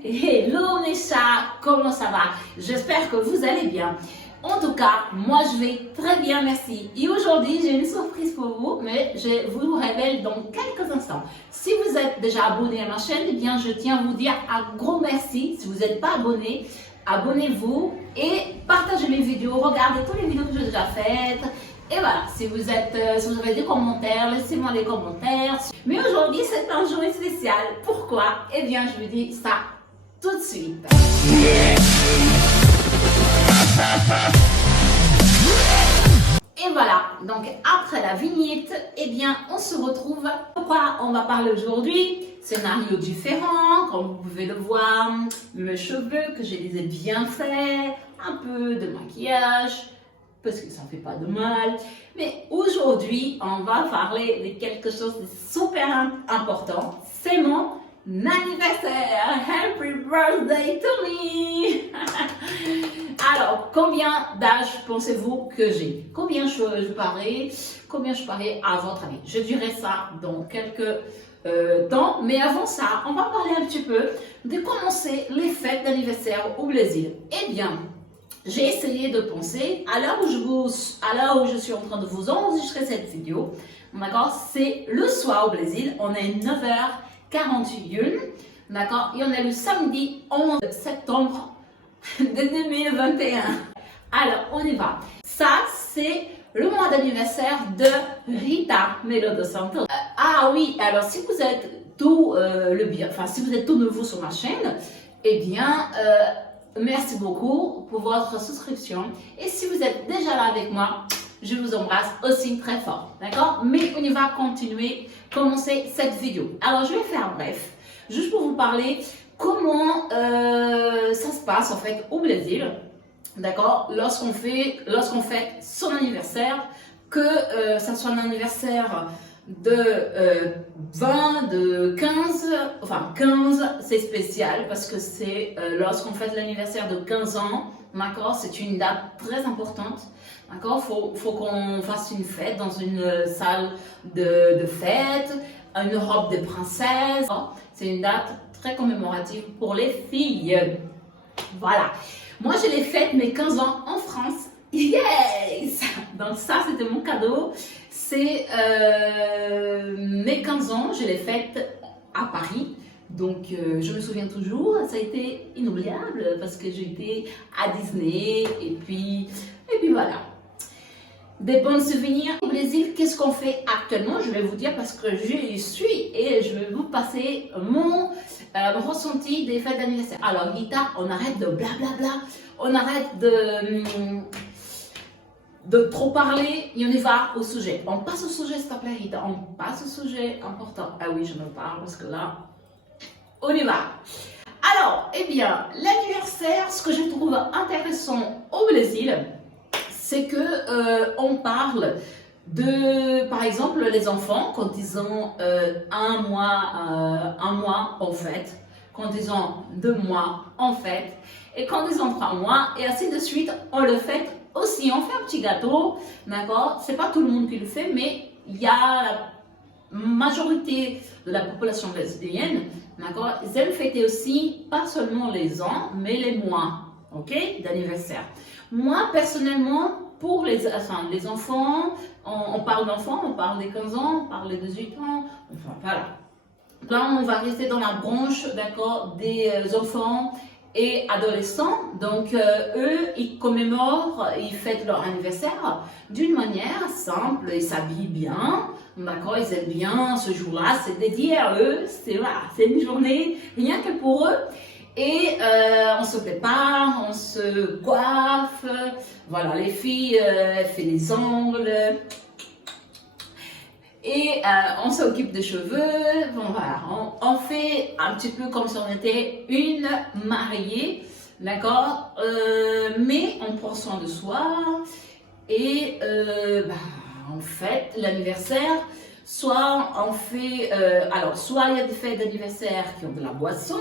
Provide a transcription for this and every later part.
Hello mes chats, comment ça va? J'espère que vous allez bien. En tout cas, moi je vais très bien, merci. Et aujourd'hui, j'ai une surprise pour vous, mais je vous révèle dans quelques instants. Si vous êtes déjà abonné à ma chaîne, eh bien je tiens à vous dire un gros merci. Si vous n'êtes pas abonné, abonnez-vous et partagez mes vidéos, regardez toutes les vidéos que j'ai déjà faites. Et voilà, si vous avez des commentaires, laissez-moi des commentaires. Mais aujourd'hui, c'est un jour spécial. Pourquoi? Eh bien, je vous dis ça tout de suite. Et voilà, donc après la vignette, eh bien, on se retrouve. Pourquoi on va parler aujourd'hui? Scénario différent, comme vous pouvez le voir, mes cheveux que je les ai bien faits, un peu de maquillage, parce que ça ne fait pas de mal. Mais aujourd'hui, on va parler de quelque chose de super important. C'est mon anniversaire. Happy birthday to me. Alors, combien d'âge pensez-vous que j'ai? Combien je parais à votre avis? Je dirai ça dans quelques temps. Mais avant ça, on va parler un petit peu de comment c'est les fêtes d'anniversaire au Brésil. Eh bien, j'ai essayé de penser, à l'heure où je suis en train de vous enregistrer cette vidéo, d'accord, c'est le soir au Brésil, on est 9h41, d'accord, et on est le samedi 11 septembre de 2021. Alors, on y va. Ça, c'est le mois d'anniversaire de Rita Melo dos Santos. Ah oui, alors si vous êtes si vous êtes tout nouveau sur ma chaîne, eh bien, merci beaucoup pour votre souscription. Et si vous êtes déjà là avec moi, je vous embrasse aussi très fort. D'accord? Mais on y va commencer cette vidéo. Alors, je vais faire bref, juste pour vous parler comment ça se passe en fait au Brésil. D'accord? Lorsqu'on fête son anniversaire, que ça soit un anniversaire de 20, de 15, enfin 15 c'est spécial parce que c'est lorsqu'on fête l'anniversaire de 15 ans, d'accord, c'est une date très importante, d'accord, faut qu'on fasse une fête dans une salle de fête, une robe de princesse, c'est une date très commémorative pour les filles, voilà. Moi je l'ai faite mes 15 ans en France, yes, donc ça c'était mon cadeau. C'est mes 15 ans, je l'ai faite à Paris, donc je me souviens toujours, ça a été inoubliable parce que j'étais à Disney et puis voilà. Des bons souvenirs. Au Brésil, qu'est-ce qu'on fait actuellement? Je vais vous dire parce que je y suis et je vais vous passer mon ressenti des fêtes d'anniversaire. Alors Rita, on arrête de blablabla, on arrête de trop parler et on y va au sujet. On passe au sujet, s'il te plaît, Rita. On passe au sujet important. Ah oui, je me parle parce que là, on y va. Alors, eh bien, l'anniversaire, ce que je trouve intéressant au Brésil, c'est que on parle de, par exemple, les enfants, quand ils ont un mois en fête, quand ils ont 2 mois en fête, et quand ils ont 3 mois, et ainsi de suite, on le fête aussi. On fait un petit gâteau, d'accord? C'est pas tout le monde qui le fait, mais il y a la majorité de la population brésilienne, d'accord? Ils aiment fêter aussi, pas seulement les ans, mais les mois, ok? D'anniversaire. Moi, personnellement, pour les enfants, on parle d'enfants, on parle des 15 ans, on parle des 18 ans, enfin voilà. Là, on va rester dans la branche, d'accord, des enfants et adolescents. Donc, eux, ils commémorent, ils fêtent leur anniversaire d'une manière simple, ils s'habillent bien, d'accord, ils aiment bien ce jour-là, c'est dédié à eux, c'est une journée rien que pour eux. Et on se prépare, on se coiffe, voilà, les filles font les ongles, et on s'occupe des cheveux, bon, voilà, on fait un petit peu comme si on était une mariée, d'accord, mais on prend soin de soi et on fête l'anniversaire, soit on fait, soit il y a des fêtes d'anniversaire qui ont de la boisson,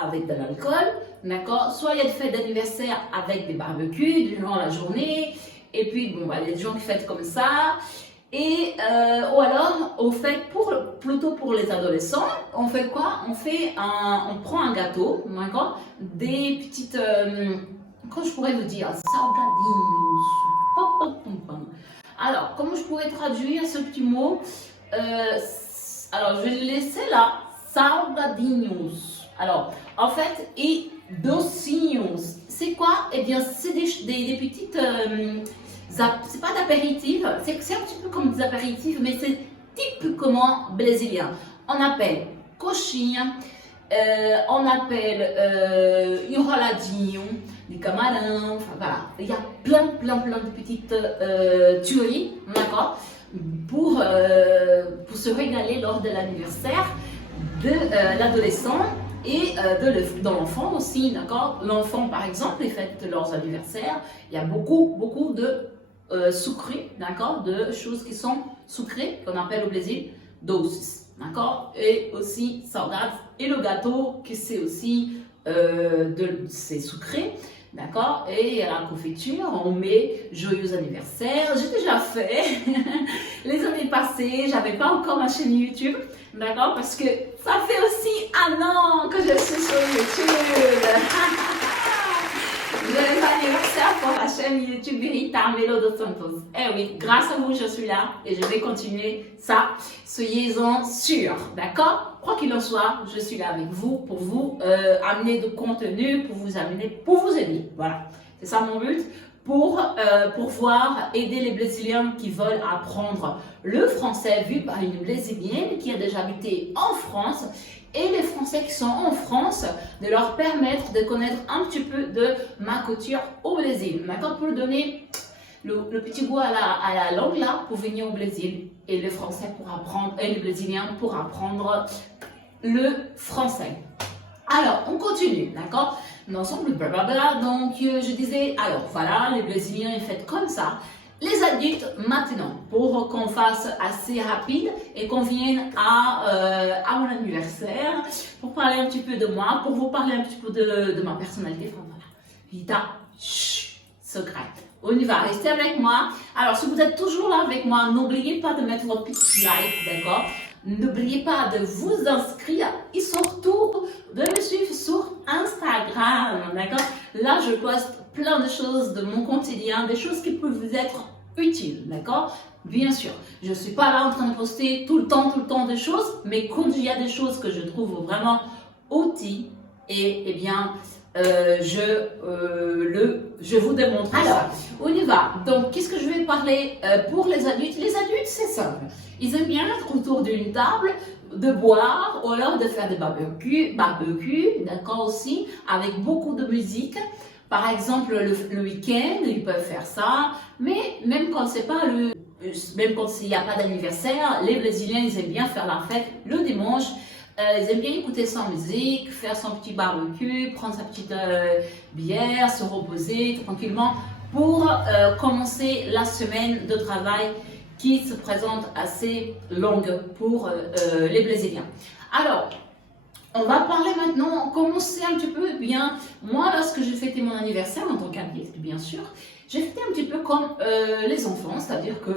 avec de l'alcool, d'accord, soit il y a des fêtes d'anniversaire avec des barbecues durant la journée, et puis bon, il y a des gens qui fêtent comme ça. Ou alors, au fait, plutôt pour les adolescents, on fait quoi? On prend un gâteau, d'accord? Des petites, comment je pourrais vous dire? Salgadinhos. Alors, comment je pourrais traduire ce petit mot? Alors, je vais le laisser là. Salgadinhos. Alors, en fait, et docinhos. C'est quoi? Eh bien, c'est des petites... c'est pas d'apéritif, c'est un petit peu comme des apéritifs, mais c'est typiquement brésilien. On appelle coxinha, on appelle enroladinho, des camarão, enfin voilà. Il y a plein de petites tueries, d'accord, pour se régaler lors de l'anniversaire de l'adolescent et de l'enfant aussi, d'accord. L'enfant, par exemple, les fêtes de leurs anniversaires, il y a beaucoup de sucré, d'accord, de choses qui sont sucrées, qu'on appelle au Brésil doces, d'accord, et aussi salgados, et le gâteau qui c'est aussi c'est sucré, d'accord, et à la confiture on met joyeux anniversaire. J'ai déjà fait les années passées, j'avais pas encore ma chaîne YouTube, d'accord, parce que ça fait aussi un an que je suis sur YouTube. Joyeux anniversaire pour la chaîne YouTube Rita Melo dos Santos. Eh oui, grâce à vous, je suis là et je vais continuer ça. Soyez-en sûrs, d'accord? Quoi qu'il en soit, je suis là avec vous pour vous amener de contenu, pour vous amener, pour vous aider. Voilà, c'est ça mon but. Pour pouvoir aider les Brésiliens qui veulent apprendre le français vu par une Brésilienne qui a déjà habité en France, et les Français qui sont en France, de leur permettre de connaître un petit peu de ma culture au Brésil. D'accord? Pour donner le petit goût à la langue là, pour venir au Brésil. Et les Français pour apprendre, et les Brésiliens pour apprendre le français. Alors, on continue, d'accord? L'ensemble, blablabla. Donc, je disais, alors voilà, les Brésiliens, ils font comme ça. Les adultes, maintenant, pour qu'on fasse assez rapide et qu'on vienne à mon anniversaire, pour parler un petit peu de moi, pour vous parler un petit peu de ma personnalité. Enfin, voilà. Rita, chut, secrète. On y va, restez avec moi. Alors, si vous êtes toujours là avec moi, n'oubliez pas de mettre votre petit like, d'accord? N'oubliez pas de vous inscrire et surtout de me suivre sur Instagram, d'accord? Là, je poste plein de choses de mon quotidien, des choses qui peuvent vous être utiles, d'accord? Bien sûr, je ne suis pas là en train de poster tout le temps des choses, mais quand il y a des choses que je trouve vraiment utiles, eh bien, je vous démontre. Alors, on y va. Donc, qu'est-ce que je vais parler pour les adultes? Les adultes, c'est simple. Ils aiment bien être autour d'une table, de boire ou alors de faire des barbecues, d'accord aussi, avec beaucoup de musique. Par exemple, le week-end, ils peuvent faire ça. Mais même quand c'est pas même quand il n'y a pas d'anniversaire, les Brésiliens, ils aiment bien faire la fête le dimanche. Ils aiment bien écouter sa musique, faire son petit barbecue, prendre sa petite bière, se reposer tranquillement pour commencer la semaine de travail qui se présente assez longue pour les Brésiliens. Alors, on va parler maintenant, commencer un petit peu bien. Moi, lorsque j'ai fêté mon anniversaire en tant qu'adulte, bien sûr, j'ai fêté un petit peu comme les enfants, c'est-à-dire que,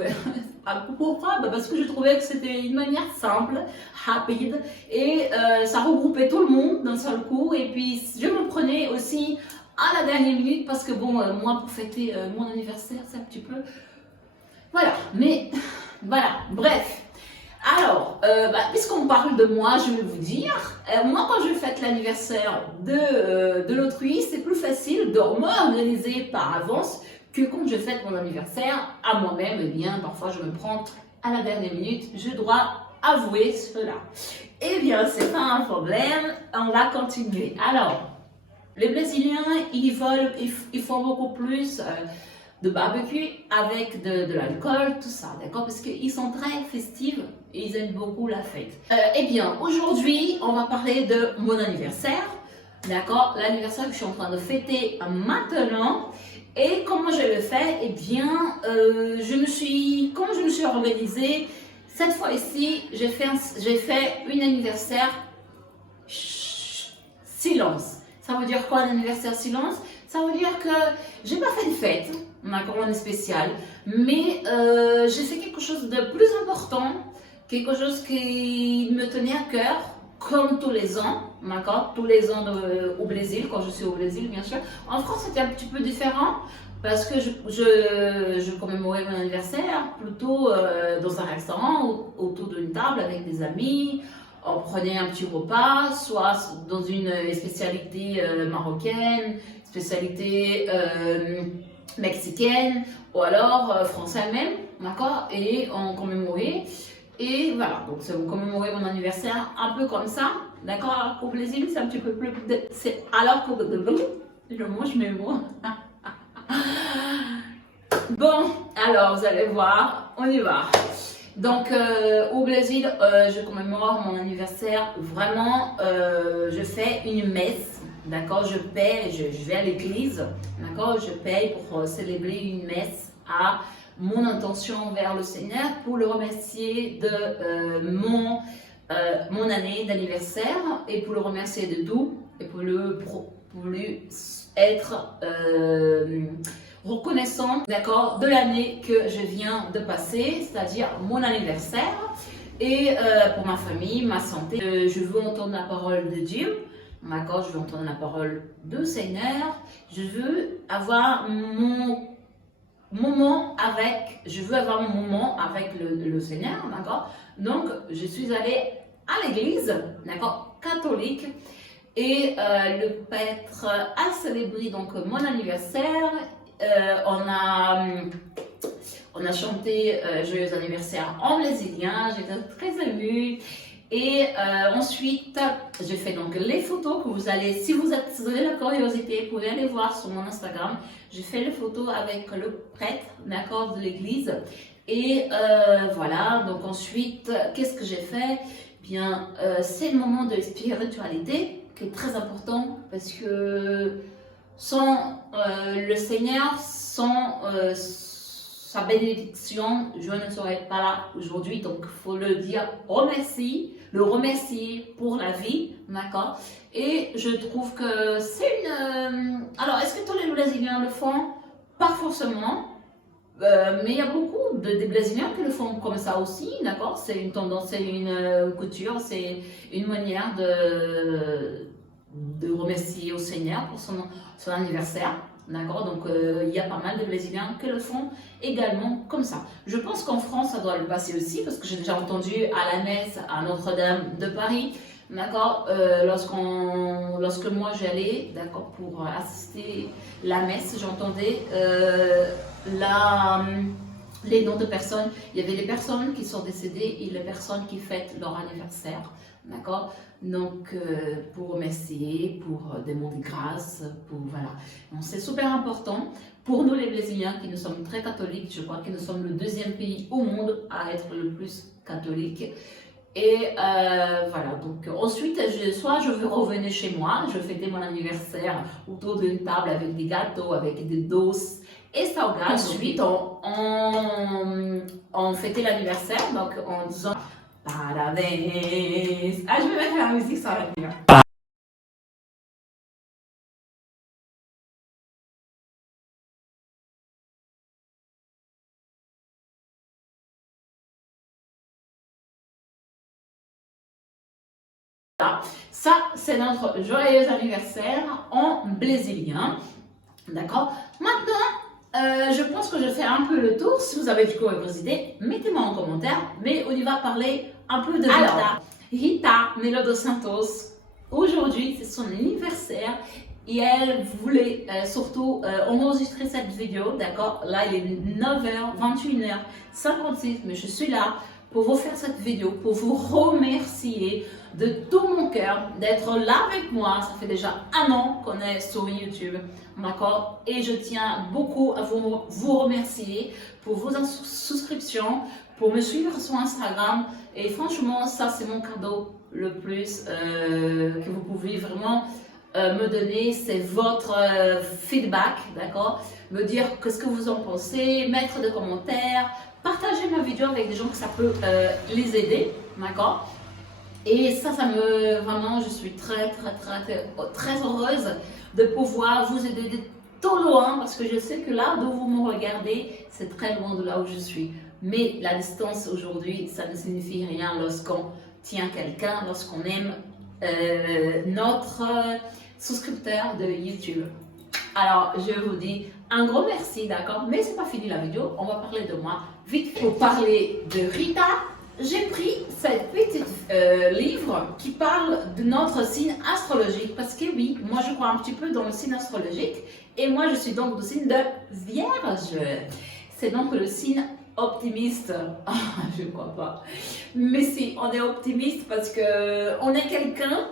pourquoi? Parce que je trouvais que c'était une manière simple, rapide, et ça regroupait tout le monde d'un seul coup, et puis je me prenais aussi à la dernière minute, parce que bon, moi, pour fêter mon anniversaire, c'est un petit peu... Voilà, mais voilà, bref. Alors, puisqu'on parle de moi, je vais vous dire, moi quand je fête l'anniversaire de l'autrui, c'est plus facile de m'organiser par avance que quand je fête mon anniversaire à moi-même. Eh bien, parfois je me prends à la dernière minute, je dois avouer cela. Eh bien, c'est pas un problème, on va continuer. Alors, les Brésiliens, ils font beaucoup plus... de barbecue avec de l'alcool, tout ça, d'accord? Parce qu'ils sont très festifs et ils aiment beaucoup la fête. Eh bien, aujourd'hui, on va parler de mon anniversaire, d'accord? L'anniversaire que je suis en train de fêter maintenant. Et comment je le fais? Eh bien, comment je me suis organisée, cette fois-ci, j'ai fait un anniversaire, chut, silence. Ça veut dire quoi un anniversaire silence? Ça veut dire que j'ai pas fait de fête, d'accord, on est spécial, mais j'ai fait quelque chose de plus important, quelque chose qui me tenait à cœur, comme tous les ans, d'accord, tous les ans au Brésil, quand je suis au Brésil, bien sûr. En France, c'était un petit peu différent parce que je commémorais mon anniversaire plutôt dans un restaurant, autour d'une table avec des amis. On prenait un petit repas, soit dans une spécialité marocaine, spécialité mexicaine, ou alors français même, d'accord, et on commémorait. Et voilà, donc on commémorait mon anniversaire un peu comme ça, d'accord. Alors qu'au Brésil, c'est un petit peu plus. Alors que je mange mes mots. Bon, alors vous allez voir, on y va. Donc au Brésil, je commémore mon anniversaire. Vraiment, je fais une messe, d'accord. Je paie, je vais à l'église, d'accord. Je paye pour célébrer une messe à mon intention vers le Seigneur pour le remercier de mon année d'anniversaire et pour le remercier de tout et pour lui être reconnaissant, d'accord, de l'année que je viens de passer, c'est-à-dire mon anniversaire, et pour ma famille, ma santé. Je veux entendre la parole de Dieu, d'accord, je veux entendre la parole du Seigneur, je veux avoir mon moment avec le Seigneur, d'accord. Donc, je suis allée à l'église, d'accord, catholique, et le prêtre a célébré donc mon anniversaire. On a chanté Joyeux anniversaire en brésilien, j'étais très émue. Et ensuite, j'ai fait donc les photos que vous allez, si vous avez la curiosité, vous pouvez aller voir sur mon Instagram. J'ai fait les photos avec le prêtre, d'accord, de l'église. Et voilà, donc ensuite, qu'est-ce que j'ai fait? Bien, c'est le moment de spiritualité qui est très important parce que sans le Seigneur, sans sa bénédiction, je ne serais pas là aujourd'hui. Donc, il faut le dire, le remercier pour la vie, d'accord. Et je trouve que c'est une... Alors, est-ce que tous les Brésiliens le font? Pas forcément. Mais il y a beaucoup de Brésiliens qui le font comme ça aussi, d'accord. C'est une tendance, c'est une couture, c'est une manière de remercier au Seigneur pour son anniversaire, d'accord. Donc il y a pas mal de Brésiliens qui le font également comme ça. Je pense qu'en France ça doit le passer aussi parce que j'ai déjà entendu à la messe à Notre-Dame de Paris, d'accord, lorsque moi j'allais, d'accord, pour assister la messe, j'entendais les noms de personnes. Il y avait les personnes qui sont décédées et les personnes qui fêtent leur anniversaire, d'accord. Donc pour remercier, pour demander grâce, pour voilà. Donc c'est super important pour nous les Brésiliens qui nous sommes très catholiques. Je crois que nous sommes le deuxième pays au monde à être le plus catholique. Et voilà, donc ensuite, soit je veux revenir chez moi, je fêtais mon anniversaire autour d'une table avec des gâteaux, avec des doses et salgado. Ensuite, on fêtait l'anniversaire, donc en disant parabéns. Ah, je vais mettre la musique sur la lumière. Ça, c'est notre joyeux anniversaire en brésilien. D'accord. Maintenant, je pense que je fais un peu le tour. Si vous avez du curiosité, mettez-moi en commentaire. Mais on y va parler un peu de Rita Melo dos Santos. Aujourd'hui, c'est son anniversaire. Et elle voulait surtout enregistrer cette vidéo. D'accord. Là, il est 9h, 21h56. Mais je suis là pour vous faire cette vidéo, pour vous remercier de tout mon cœur d'être là avec moi. Ça fait déjà 1 an qu'on est sur YouTube, d'accord. Et je tiens beaucoup à vous remercier pour vos souscriptions, pour me suivre sur Instagram. Et franchement, ça c'est mon cadeau le plus que vous pouvez vraiment me donner. C'est votre feedback, d'accord. Me dire qu'est-ce que vous en pensez, mettre des commentaires, partager ma vidéo avec des gens que ça peut les aider, d'accord. Et ça vraiment, je suis très heureuse de pouvoir vous aider de tout loin parce que je sais que là d'où vous me regardez, c'est très loin de là où je suis. Mais la distance aujourd'hui, ça ne signifie rien lorsqu'on tient quelqu'un, lorsqu'on aime notre souscripteur de YouTube. Alors, je vous dis un gros merci, d'accord? Mais c'est pas fini la vidéo, on va parler de moi. Vite, pour parler de Rita, j'ai pris cette petite livre qui parle de notre signe astrologique. Parce que oui, moi je crois un petit peu dans le signe astrologique. Et moi je suis donc du signe de Vierge. C'est donc le signe optimiste. Je ne crois pas. Mais si, on est optimiste parce que on est quelqu'un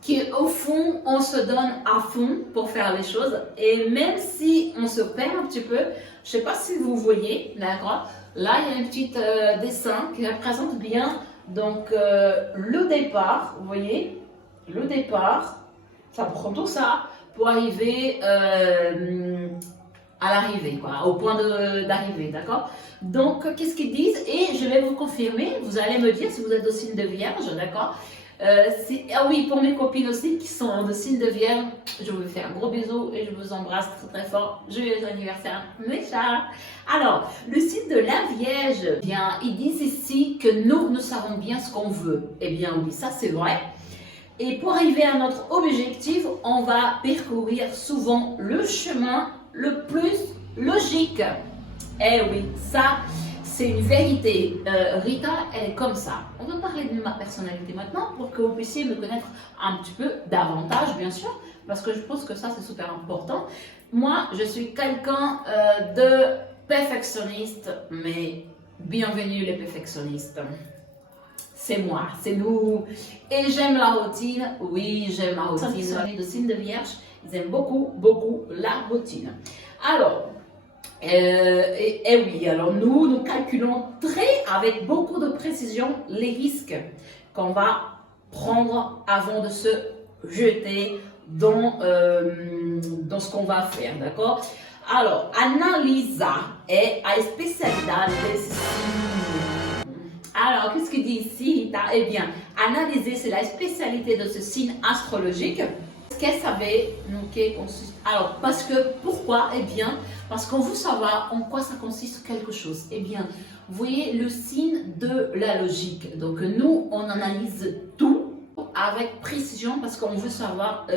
qui au fond, on se donne à fond pour faire les choses. Et même si on se perd un petit peu, je ne sais pas si vous voyez, d'accord? Là, il y a un petit dessin qui représente bien donc le départ, vous voyez, le départ, ça prend tout ça pour arriver à l'arrivée, quoi, au point d'arrivée, d'accord? Donc, qu'est-ce qu'ils disent? Et je vais vous confirmer, vous allez me dire si vous êtes au signe de Vierge, d'accord? Ah oui, pour mes copines aussi qui sont de signe de Vierge, je vous fais un gros bisou et je vous embrasse très très fort. Joyeux anniversaire, mes chers. Alors, le signe de la Vierge, bien, ils disent ici que nous savons bien ce qu'on veut. Eh bien oui, ça c'est vrai. Et pour arriver à notre objectif, on va parcourir souvent le chemin le plus logique. Eh oui, ça c'est une vérité. Rita, elle est comme ça. On va parler de ma personnalité maintenant pour que vous puissiez me connaître un petit peu davantage, bien sûr, parce que je pense que ça, c'est super important. Moi, je suis quelqu'un de perfectionniste, mais bienvenue les perfectionnistes. C'est moi, c'est nous. Et j'aime la routine. Oui, j'aime la routine. Les signes de Vierge, ils aiment beaucoup, beaucoup la routine. Alors, et oui, alors nous calculons avec beaucoup de précision les risques qu'on va prendre avant de se jeter dans ce qu'on va faire, d'accord? Alors, Annalisa est à spécialidade desse signe. Alors, qu'est-ce qu'il dit ici, Rita? Eh bien, analyser, c'est la spécialité de ce signe astrologique. Qu'elle savait consiste. Alors, parce que, pourquoi? Eh bien, parce qu'on veut savoir en quoi ça consiste quelque chose. Eh bien, vous voyez le signe de la logique. Donc, nous, on analyse tout avec précision parce qu'on veut savoir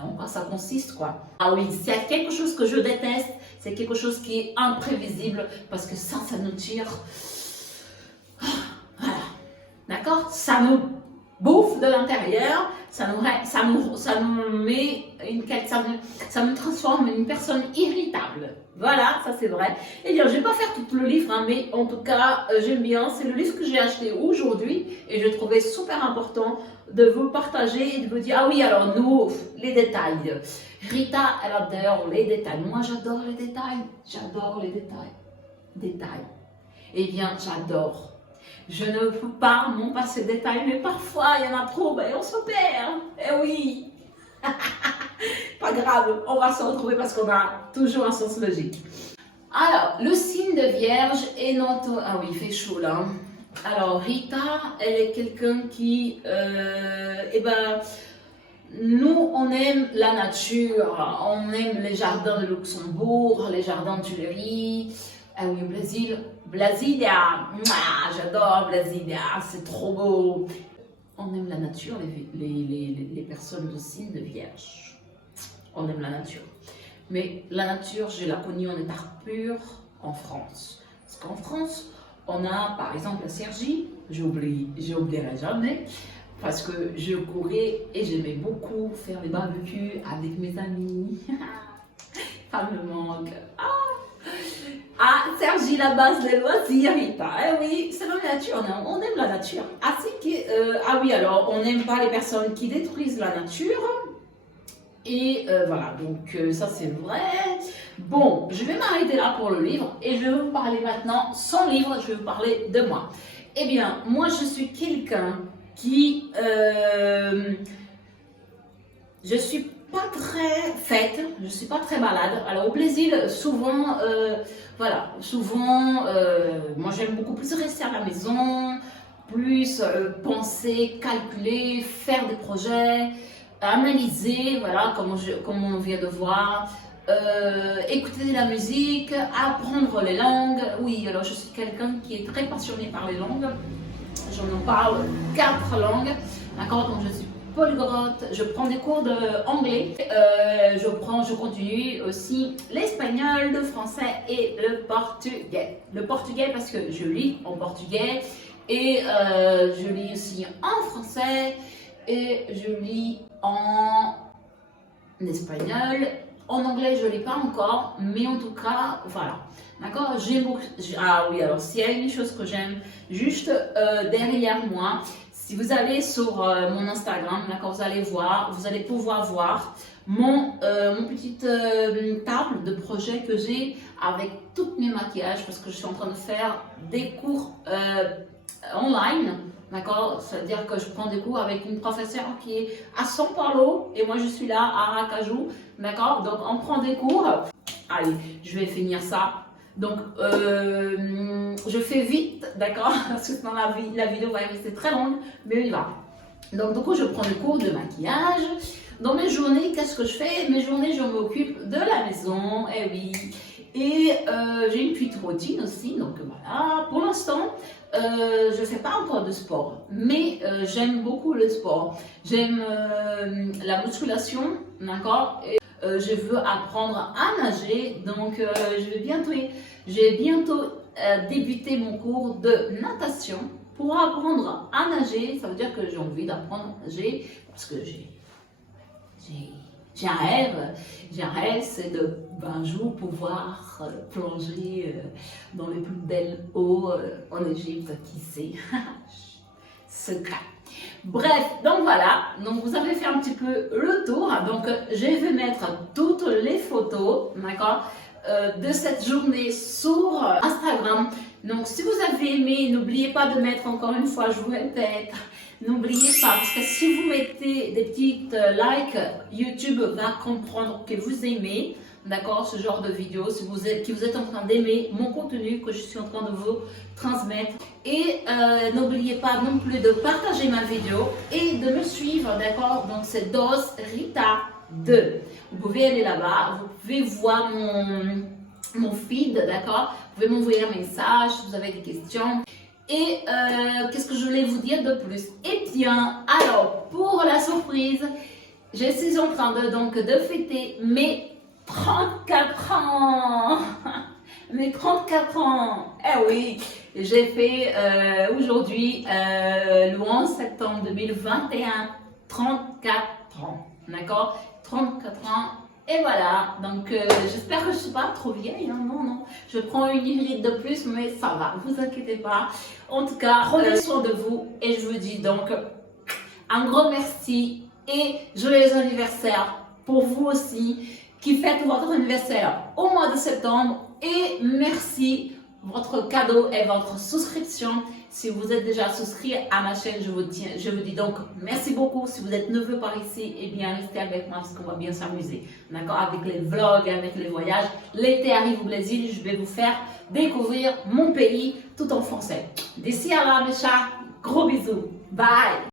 en quoi ça consiste, quoi. Ah oui, s'il y a quelque chose que je déteste, c'est quelque chose qui est imprévisible parce que ça nous tire. Voilà. D'accord? Ça nous bouffe de l'intérieur, ça nous met ça me transforme en une personne irritable. Voilà, ça c'est vrai. Et bien, je vais pas faire tout le livre, hein, mais en tout cas, j'aime bien. C'est le livre que j'ai acheté aujourd'hui et je trouvais super important de vous partager et de vous dire, ah oui, alors nous, les détails. Rita, elle adore les détails. Moi, j'adore les détails. J'adore les détails. Détails. Eh bien, j'adore. Je ne peux pas m'en passer de détails, mais parfois, il y en a trop, et on se perd. Eh oui. Pas grave, on va se retrouver parce qu'on a toujours un sens logique. Alors, le signe de Vierge est notre... Ah oui, il fait chaud là. Alors, Rita, elle est quelqu'un qui... nous, on aime la nature. On aime les jardins de Luxembourg, les jardins de Tuileries. Ah oui, au Brésil. Brasilia, j'adore Brasilia, c'est trop beau. On aime la nature, les personnes de signe de Vierge. On aime la nature. Mais la nature, je la connais en état pur en France. Parce qu'en France, on a par exemple la Cergy, j'oublierai jamais, parce que je courais et j'aimais beaucoup faire des barbecues avec mes amis. Ça me manque. Ah, Cergy, la base des loisirs, Rita. Eh oui, c'est la nature, on aime la nature. Ah oui, alors, on n'aime pas les personnes qui détruisent la nature. Et voilà, donc ça c'est vrai. Bon, je vais m'arrêter là pour le livre et je vais vous parler maintenant, sans livre, je vais vous parler de moi. Eh bien, moi je suis quelqu'un qui... je suis pas très faite, je suis pas très malade. Alors au Brésil, souvent, moi j'aime beaucoup plus rester à la maison. plus penser, calculer, faire des projets, analyser, voilà, comme on vient de voir, écouter de la musique, apprendre les langues. Oui, alors je suis quelqu'un qui est très passionné par les langues. J'en parle 4 langues, d'accord, donc je suis polyglotte, je prends des cours d'anglais, je continue aussi l'espagnol, le français et le portugais. Le portugais parce que je lis en portugais et je lis aussi en français et je lis en espagnol. En anglais, je ne lis pas encore, mais en tout cas, voilà. D'accord? Ah oui, alors s'il y a une chose que j'aime juste derrière moi, si vous allez sur mon Instagram, d'accord, vous allez pouvoir voir mon petite table de projet que j'ai avec tous mes maquillages parce que je suis en train de faire des cours online. D'accord, c'est-à-dire que je prends des cours avec une professeure qui est à São Paulo et moi je suis là à Aracaju. D'accord, donc on prend des cours. Allez, je vais finir ça. Donc, je fais vite, d'accord, parce que sinon la vidéo va rester très longue, mais on y va. Donc, du coup, je prends des cours de maquillage. Dans mes journées, qu'est-ce que je fais? Mes journées, je m'occupe de la maison, eh oui. Et j'ai une petite routine aussi, donc voilà. Pour l'instant, je ne fais pas encore de sport, mais j'aime beaucoup le sport. J'aime la musculation, d'accord. Je veux apprendre à nager, donc j'ai bientôt débuté mon cours de natation. Pour apprendre à nager, ça veut dire que j'ai envie d'apprendre à nager parce que j'ai un rêve, c'est de un jour pouvoir plonger dans les plus belles eaux en Égypte, qui sait, secret. Bref, donc voilà, donc vous avez fait un petit peu le tour, donc je vais mettre toutes les photos, d'accord, de cette journée sur Instagram. Donc si vous avez aimé, n'oubliez pas de mettre, encore une fois, je vous répète, n'oubliez pas, parce que si vous mettez des petites likes, YouTube va comprendre que vous aimez, d'accord, ce genre de vidéo, si vous êtes en train d'aimer mon contenu que je suis en train de vous transmettre. Et n'oubliez pas non plus de partager ma vidéo et de me suivre, d'accord, donc c'est Dos Rita 2. Vous pouvez aller là-bas, vous pouvez voir mon feed, d'accord, vous pouvez m'envoyer un message si vous avez des questions. Et qu'est-ce que je voulais vous dire de plus? Eh bien, alors, pour la surprise, je suis en train de fêter mes 34 ans. Mes 34 ans. Eh oui, j'ai fait aujourd'hui, le 11 septembre 2021, 34 ans. D'accord? 34 ans. Et voilà, donc j'espère que je ne suis pas trop vieille, hein. Non, je prends une minute de plus, mais ça va, vous inquiétez pas. En tout cas, prenez soin de vous et je vous dis donc un gros merci et joyeux anniversaire pour vous aussi qui fêtez votre anniversaire au mois de septembre et merci votre cadeau et votre souscription. Si vous êtes déjà souscrit à ma chaîne, je vous dis donc merci beaucoup. Si vous êtes nouveau par ici, eh bien restez avec moi parce qu'on va bien s'amuser. D'accord, avec les vlogs, avec les voyages. L'été arrive au Brésil, je vais vous faire découvrir mon pays tout en français. D'ici à là, mes chats, gros bisous. Bye.